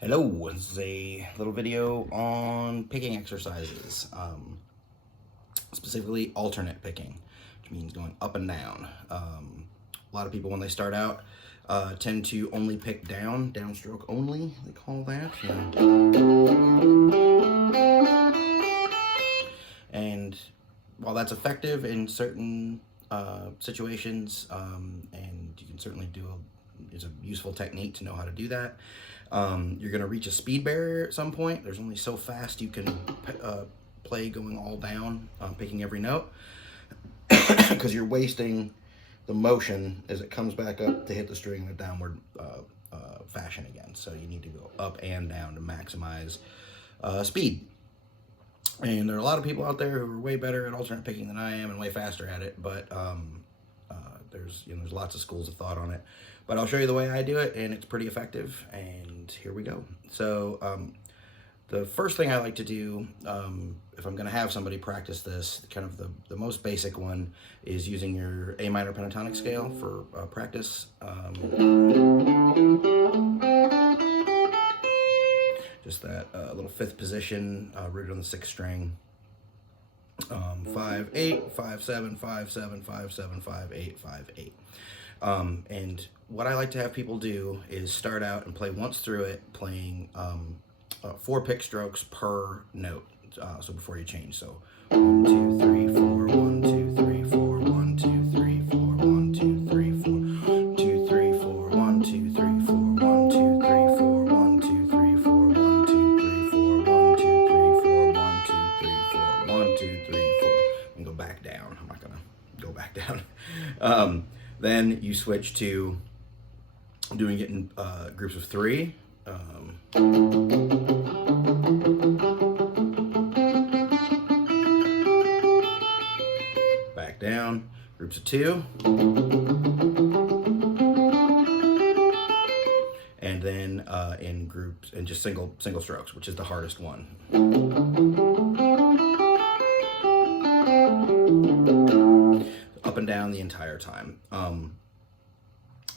Hello, this is a little video on picking exercises, specifically alternate picking, which means going up and down. A lot of people when they start out tend to only pick down, downstroke only, they call that. And while that's effective in certain situations, and you can certainly it's a useful technique to know how to do that. You're going to reach a speed barrier at some point. There's only so fast you can play going all down, picking every note, because you're wasting the motion as it comes back up to hit the string in a downward fashion again. So you need to go up and down to maximize speed. And there are a lot of people out there who are way better at alternate picking than I am and way faster at it, but there's lots of schools of thought on it. But I'll show you the way I do it, and it's pretty effective, and here we go. So the first thing I like to do, if I'm going to have somebody practice this, kind of the most basic one, is using your A minor pentatonic scale for practice. Just that little fifth position, rooted on the sixth string. 5 8 5 7 5 7 5 7 5 8 5 8. And what I like to have people do is start out and play once through it, playing 4 pick strokes per note. So before you change, so 1 2 3 4 1 2 3 4 1 2 3 4 1 2 3 4 2 3 4 1 2 3 4 1 2 3 4 1 2 3 4 1 2 3 4 1 2 3 4 1 2 3 4 1 2 3 4, and go back down. I'm not gonna go back down. Then you switch to doing it in groups of 3. Back down, groups of 2. And then in groups, and just single strokes, which is the hardest one. Up and down the entire time.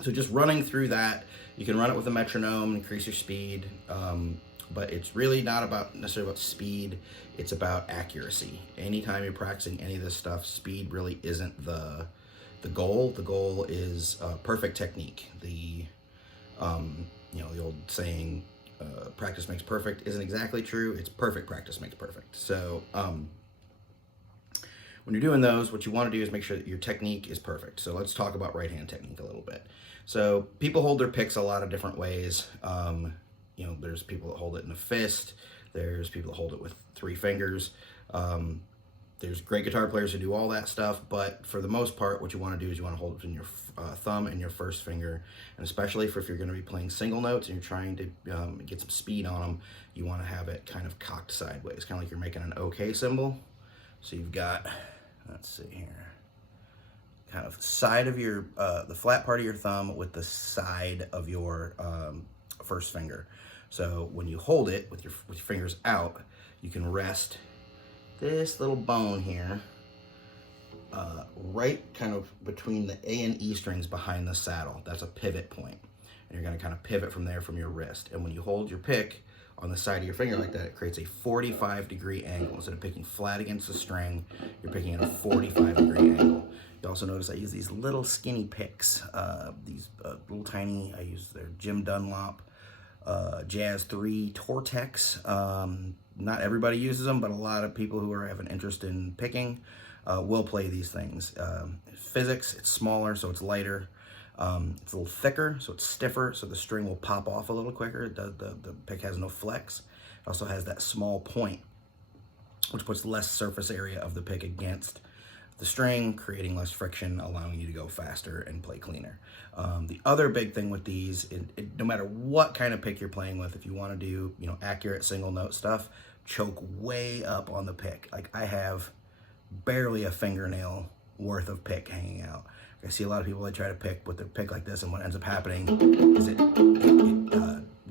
So just running through that, you can run it with a metronome, increase your speed, but it's really not necessarily about speed, it's about accuracy. Anytime you're practicing any of this stuff, speed really isn't the goal. The goal is perfect technique. The old saying, practice makes perfect, isn't exactly true. It's perfect practice makes perfect. So when you're doing those, what you want to do is make sure that your technique is perfect. So let's talk about right hand technique a little bit. So people hold their picks a lot of different ways. There's people that hold it in a fist. There's people that hold it with 3 fingers. There's great guitar players who do all that stuff, but for the most part, what you want to do is you want to hold it between your thumb and your first finger, and especially if you're going to be playing single notes and you're trying to get some speed on them, you want to have it kind of cocked sideways, kind of like you're making an OK symbol. So you've got, let's see here, kind of side of your, the flat part of your thumb with the side of your first finger. So when you hold it with your fingers out, you can rest this little bone here, right kind of between the A and E strings behind the saddle. That's a pivot point. And you're gonna kind of pivot from there from your wrist. And when you hold your pick on the side of your finger like that, it creates a 45-degree angle. Instead of picking flat against the string, you're picking at a 45-degree angle. You also notice I use these little skinny picks, these little tiny, I use their Jim Dunlop Jazz 3 Tortex. Not everybody uses them, but a lot of people who have an interest in picking will play these things. Physics, it's smaller, so it's lighter. It's a little thicker, so it's stiffer, so the string will pop off a little quicker. The pick has no flex. It also has that small point, which puts less surface area of the pick against the string, creating less friction, allowing you to go faster and play cleaner. The other big thing with these, no matter what kind of pick you're playing with, if you want to do accurate single note stuff, choke way up on the pick. Like I have barely a fingernail worth of pick hanging out. I see a lot of people that try to pick with their pick like this, and what ends up happening is it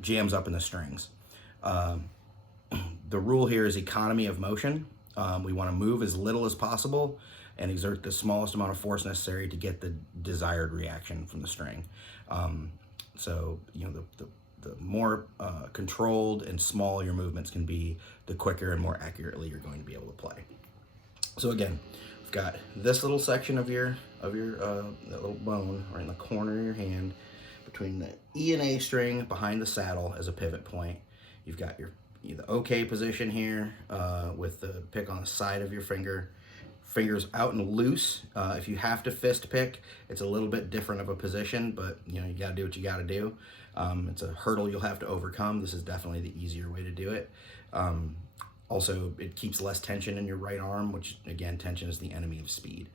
jams up in the strings. The rule here is economy of motion. We want to move as little as possible and exert the smallest amount of force necessary to get the desired reaction from the string. So, the the more controlled and small your movements can be, the quicker and more accurately you're going to be able to play. So again, we've got this little section of your that little bone right in the corner of your hand, between the E and A string behind the saddle as a pivot point. You've got the OK position here with the pick on the side of your finger. Fingers out and loose. If you have to fist pick, it's a little bit different of a position, but you gotta do what you gotta do. It's a hurdle you'll have to overcome. This is definitely the easier way to do it. Also, it keeps less tension in your right arm, which again, tension is the enemy of speed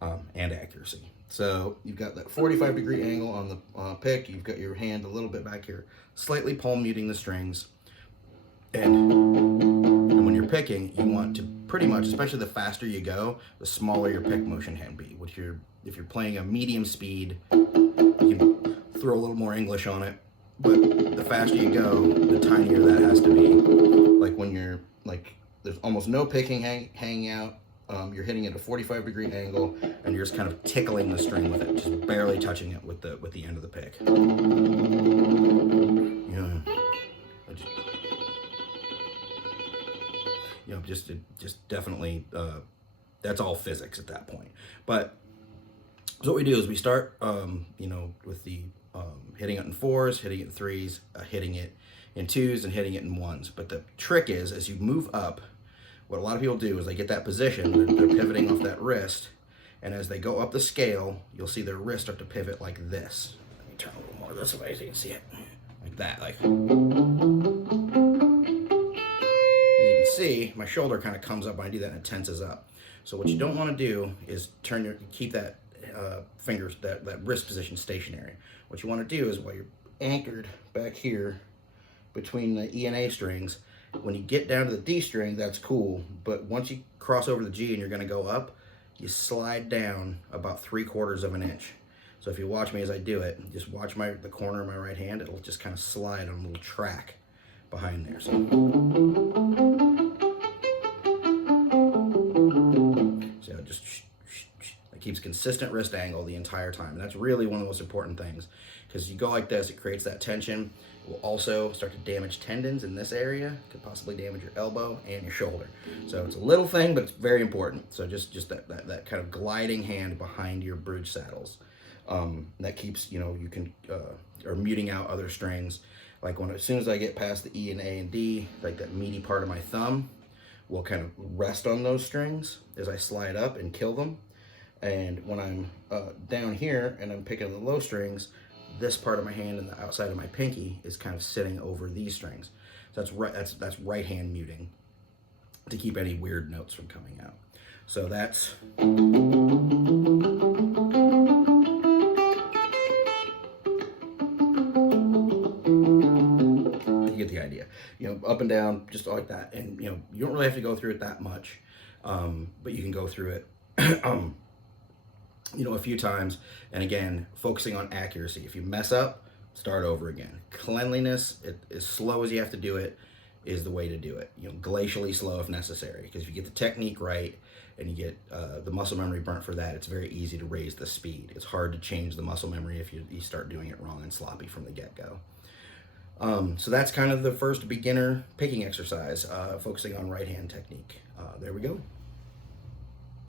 and accuracy. So you've got that 45-degree angle on the pick. You've got your hand a little bit back here, slightly palm muting the strings. And when you're picking, you want to pretty much, especially the faster you go, the smaller your pick motion can be. If you're playing a medium speed, you can throw a little more English on it. But the faster you go, the tinier that has to be. Like when you're there's almost no picking hanging out. You're hitting at a 45-degree angle, and you're just kind of tickling the string with it, just barely touching it with the end of the pick. Just definitely, that's all physics at that point. But so what we do is we start, with the hitting it in 4s, hitting it in 3s, hitting it in 2s, and hitting it in 1s. But the trick is, as you move up, what a lot of people do is they get that position, they're pivoting off that wrist, and as they go up the scale, you'll see their wrist start to pivot like this. Let me turn a little more this way so you can see it. Like that, see, my shoulder kind of comes up when I do that and it tenses up. So what you don't want to do is keep that fingers, that wrist position stationary. What you want to do is, while you're anchored back here between the E and A strings, when you get down to the D string, that's cool. But once you cross over the G and you're going to go up, you slide down about 3/4 of an inch. So if you watch me as I do it, just watch the corner of my right hand. It'll just kind of slide on a little track behind there. So it keeps consistent wrist angle the entire time. And that's really one of the most important things, because you go like this, it creates that tension. It will also start to damage tendons in this area. It could possibly damage your elbow and your shoulder. So it's a little thing, but it's very important. So just that kind of gliding hand behind your bridge saddles. That keeps, you can, or muting out other strings. Like as soon as I get past the E and A and D, like that meaty part of my thumb will kind of rest on those strings as I slide up and kill them. And when I'm down here and I'm picking the low strings, this part of my hand and the outside of my pinky is kind of sitting over these strings. So that's right hand muting to keep any weird notes from coming out. So that's get the idea, up and down, just like that. And you don't really have to go through it that much, but you can go through it a few times. And again, focusing on accuracy. If you mess up, start over again. Cleanliness, as slow as you have to do it, is the way to do it. Glacially slow if necessary, because if you get the technique right and you get the muscle memory burnt for that, it's very easy to raise the speed. It's hard to change the muscle memory if you start doing it wrong and sloppy from the get-go. So that's kind of the first beginner picking exercise, focusing on right hand technique. There we go.